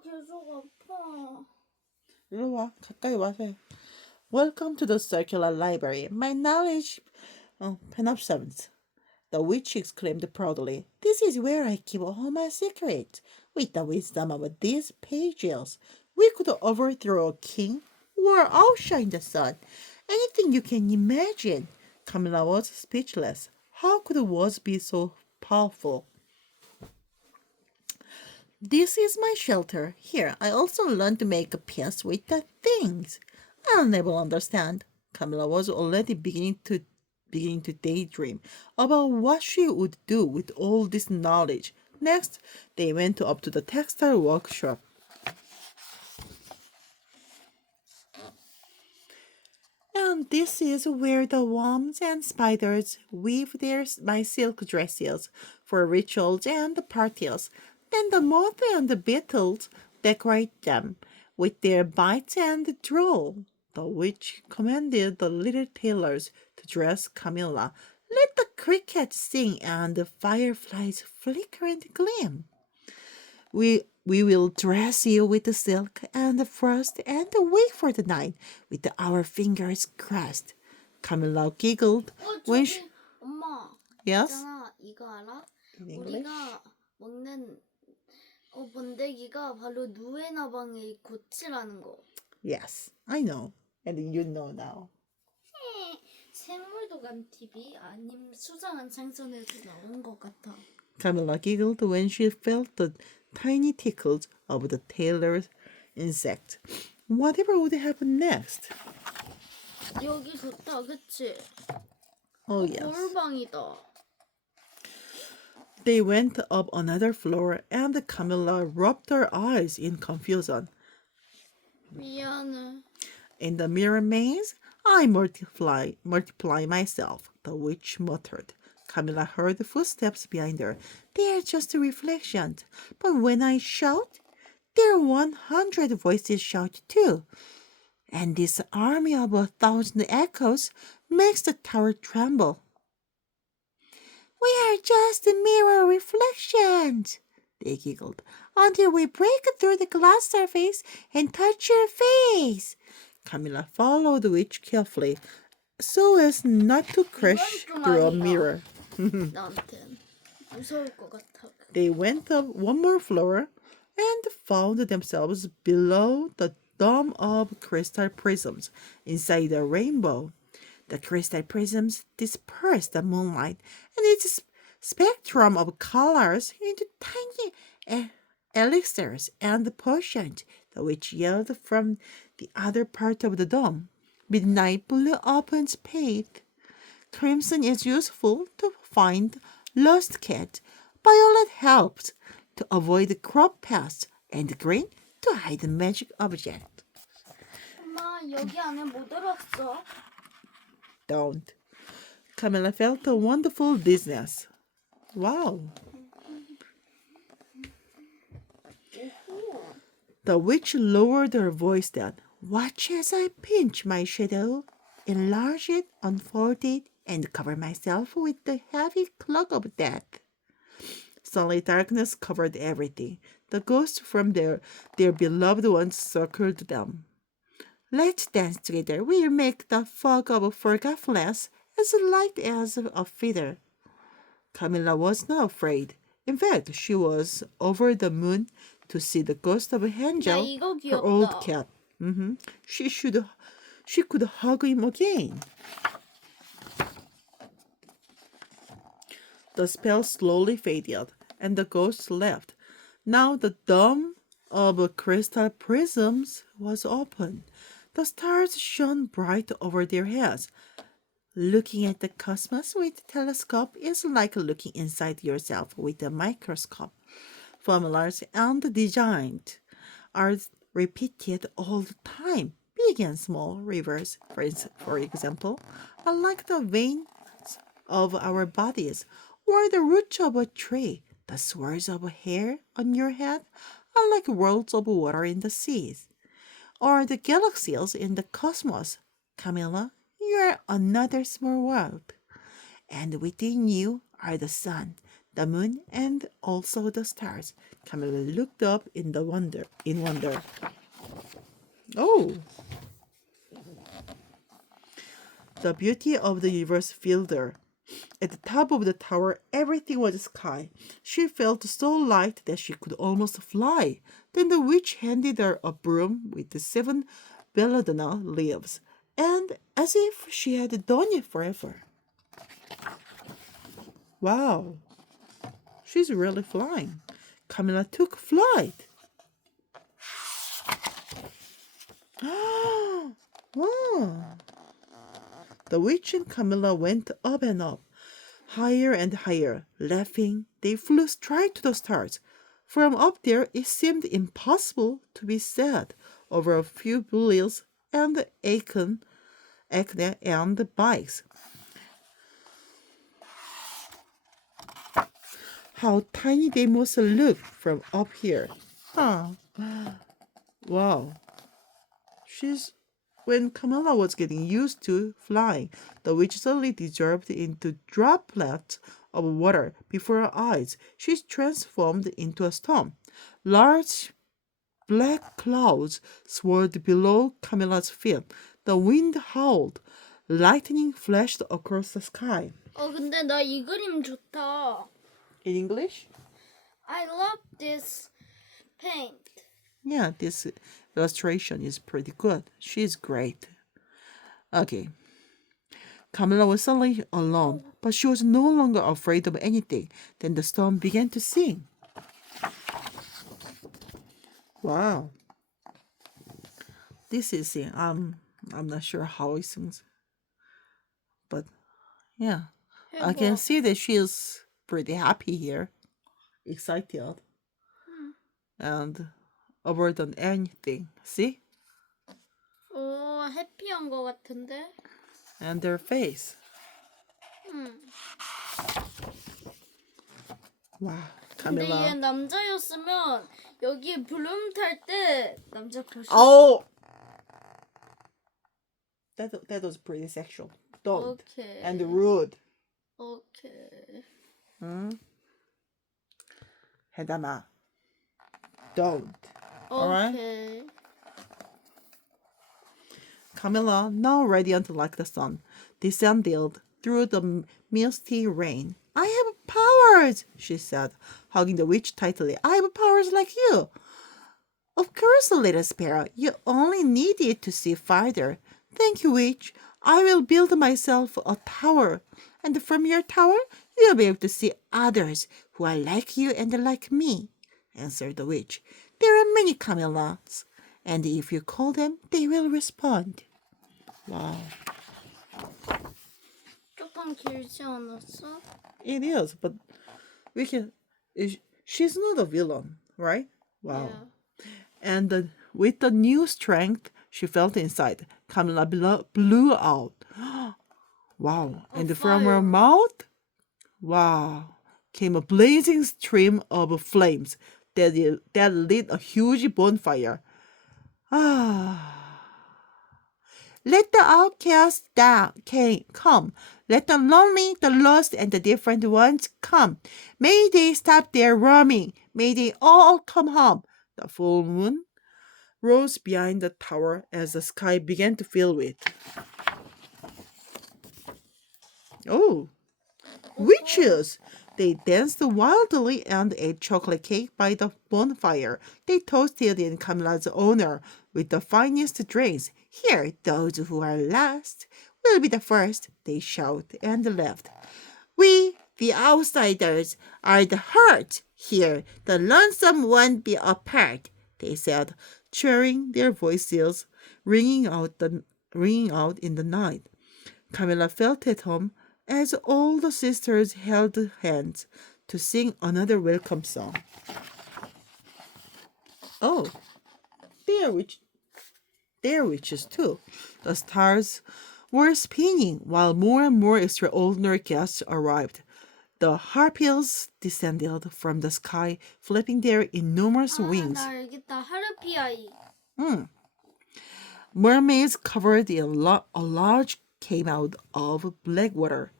계속 아파. 일로 와. 가까이 와서 해. Welcome to the circular library. My knowledge panoptics. The witch exclaimed proudly. This is where I keep all my secrets. With the wisdom of these pages, we could overthrow a king or outshine the sun. Anything you can imagine. Camilla was speechless. How could words be so powerful? This is my shelter. Here, I also learned to make a peace with the things. I'll never understand. Camilla was already beginning to daydream about what she would do with all this knowledge. Next, they went up to the textile workshop. And this is where the worms and spiders weave my silk dresses for rituals and parties. Then the moth and the beetles decorate them with their bites and drool. The witch commanded the little tailors to dress Camilla. Let the crickets sing and the fireflies flicker and gleam. We will dress you with the silk and the frost and wait for the night with our fingers crossed. Camilla giggled when she... 엄마. Yes? 있잖아, 이거 알아? In English? 우리가 먹는 번데기가 바로 누에나방의 고치라는 거. Yes, I know. And you know now. 생물도감 TV 아님 수상한 생선에서 나온 것 같아. Camilla giggled when she felt the tiny tickles of the tailor's insect. Whatever would happen next? 여기 좋다, 그치? Oh, yes. 돌방이다. They went up another floor and Camilla rubbed her eyes in confusion. 미안해. In the mirror maze, I multiply myself, the witch muttered. Camilla heard footsteps behind her. They are just reflections. But when I shout, their 100 voices shout too. And this army of 1,000 echoes makes the tower tremble. We are just mirror reflections, they giggled, until we break through the glass surface and touch your face. Camilla followed the witch carefully so as not to crash 좀 through a 아니다. mirror. 나한텐 무서울 것 같아. They went up one more floor and found themselves below the dome of crystal prisms inside a rainbow. The crystal prisms dispersed the moonlight and its spectrum of colors into tiny elixirs and potions, which yelled from the other part of the dome. Midnight blew open spade. Crimson is useful to find lost cat. Violet helps to avoid crop pests, and green to hide magic object. 엄마, 여기 안에 뭐 들었어? Don't. Camilla felt a wonderful dizziness. Wow. The witch lowered her voice then. Watch as I pinch my shadow, enlarge it, unfold it, and cover myself with the heavy cloak of death. Suddenly darkness covered everything. The ghosts from their beloved ones circled them. Let's dance together. We'll make the fog of forgetfulness as light as a feather. Camilla was not afraid. In fact, she was over the moon to see the ghost of 야, Angel, 이거 her old 귀엽다. cat. She could hug him again. The spell slowly faded, and the ghost left. Now the dome of crystal prisms was open. The stars shone bright over their heads. Looking at the cosmos with a telescope is like looking inside yourself with a microscope. Formulas and designs are repeated all the time. Big and small rivers, for example, are like the veins of our bodies, or the roots of a tree. The swirls of hair on your head are like worlds of water in the seas, or the galaxies in the cosmos. Camilla, you are another small world, and within you are the sun, the moon, and also the stars. Camilla looked up in wonder. Oh, the beauty of the universe filled her. At the top of the tower, everything was sky. She felt so light that she could almost fly. Then the witch handed her a broom with the 7 belladonna leaves, and as if she had done it forever. Wow, she's really flying. Camilla took flight. Wow. The witch and Camilla went up and up, higher and higher. Laughing, they flew straight to the stars. From up there, it seemed impossible to be sad over a few bullies and acne and bikes. How tiny they must look from up here. Huh. Wow. When Camilla was getting used to flying, the witch suddenly dissolved into droplets of water before her eyes. She transformed into a storm. Large black clouds swirled below Camilla's feet. The wind howled. Lightning flashed across the sky. 근데 나 이 그림 좋다. In English? I love this paint. Yeah, this illustration is pretty good. She's great. Okay. Camilla was suddenly alone, but she was no longer afraid of anything. Then the storm began to sing. Wow. This is sing. I'm not sure how it sings. But yeah. I can see that she is pretty happy here. Excited. And over than anything. See? 해피한 거 같은데? And their face. Wow. 근데 Camilla. 얘 남자였으면 여기에 블룸 탈 때 남자 크러쉬. Oh! That was pretty sexual. Don't. Okay. And rude. Okay. 해담아. Don't. Okay. Alright? Camilla, now radiant like the sun, descended through the misty rain. I have powers, she said, hugging the witch tightly. I have powers like you. Of course, little sparrow. You only need it to see farther. Thank you, witch. I will build myself a tower, and from your tower you will be able to see others who are like you and like me, answered the witch. There are many Camillas, and if you call them, they will respond. Wow. 조금 길지 않았어? It is, but we can. She's not a villain, right? Wow. Yeah. And with the new strength she felt inside, Camilla blew out. Wow. And from her fire. mouth, wow, came a blazing stream of flames that lit a huge bonfire. Let the outcasts come. Let the lonely, the lost, and the different ones come. May they stop their roaming. May they all come home. The full moon rose behind the tower as the sky began to fill with. Oh, witches! They danced wildly and ate chocolate cake by the bonfire. They toasted in Camilla's honor with the finest drinks. Here, those who are last will be the first, they shouted and laughed. We, the outsiders, are the hurt. Here, the lonesome won't be apart, they said, cheering, their voices ringing out in the night. Camilla felt at home as all the sisters held hands to sing another welcome song. Oh, they're witches too. The stars were spinning while more and more extraordinary guests arrived. The harpies descended from the sky, flapping their enormous wings. 나 알겠다. 하르피아이. Mermaids covered in a large came out of black water.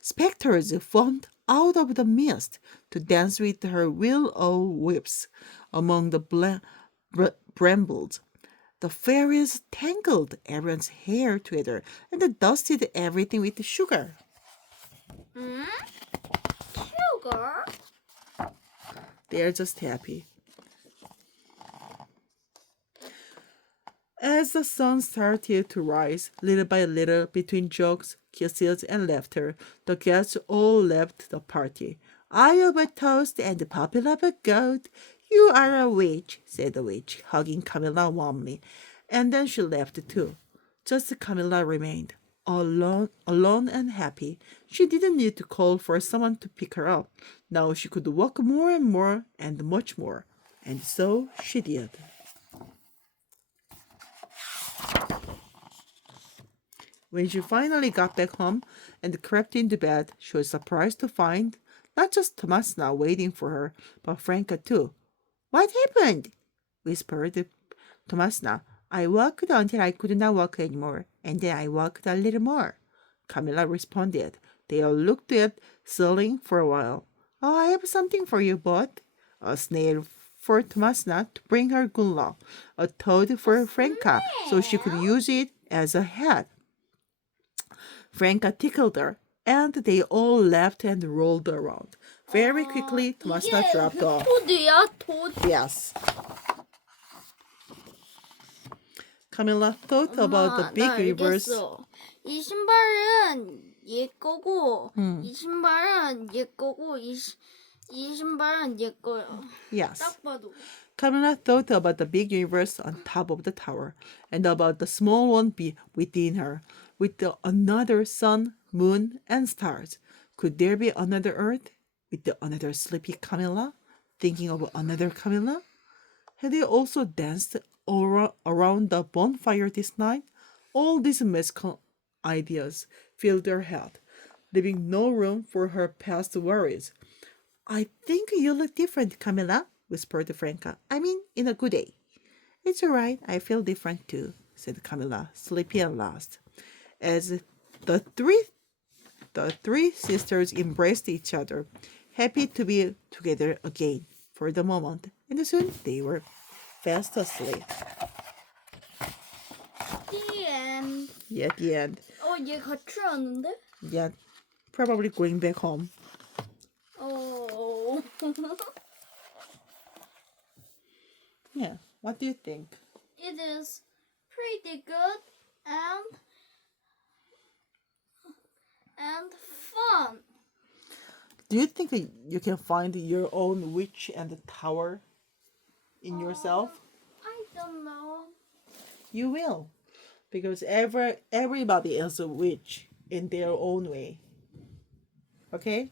Spectres foamed out of the mist to dance with her will-o'-wisps among the brambles. The fairies tangled everyone's hair together and dusted everything with sugar. Sugar? They're just happy. As the sun started to rise, little by little, between jokes, kisses, and laughter, the guests all left the party. I have a toast and the puppy love a goat. You are a witch, said the witch, hugging Camilla warmly. And then she left too. Just Camilla remained, alone and happy. She didn't need to call for someone to pick her up. Now she could walk more and more and much more. And so she did. When she finally got back home and crept into bed, she was surprised to find not just Tomasna waiting for her, but Franca too. What happened? Whispered Tomasna. I walked until I could not walk anymore, and then I walked a little more. Camilla responded. They all looked at Celine for a while. Oh, I have something for you both. A snail for Tomasna to bring her good luck, a toad for Franca so she could use it as a hat. Franca tickled her, and they all laughed and rolled around. Very quickly, Tomasna dropped off. 토드야, 토드. Yes. Camilla thought about the big 나 rivers. 알겠어. 이 신발은 얘 거고, 이 신발은 얘 거고, 이 신발은 얘 거야. Yes. 딱 봐도. Camilla thought about the big universe on top of the tower and about the small one within her, with another sun, moon, and stars. Could there be another Earth with another sleepy Camilla, thinking of another Camilla? Had they also danced around the bonfire this night? All these magical ideas filled her head, leaving no room for her past worries. I think you look different, Camilla, whispered Franca. I mean, in a good way. It's all right. I feel different too, said Camilla, sleepy at last. As the three sisters embraced each other, happy to be together again for the moment, and soon they were fast asleep. The end. Yeah, the end. 얘 같이 왔는데? Yeah, probably going back home. Oh. Yeah, what do you think? It is pretty good and fun. Do you think you can find your own witch and tower in yourself? I don't know. You will, because everybody is a witch in their own way. Okay?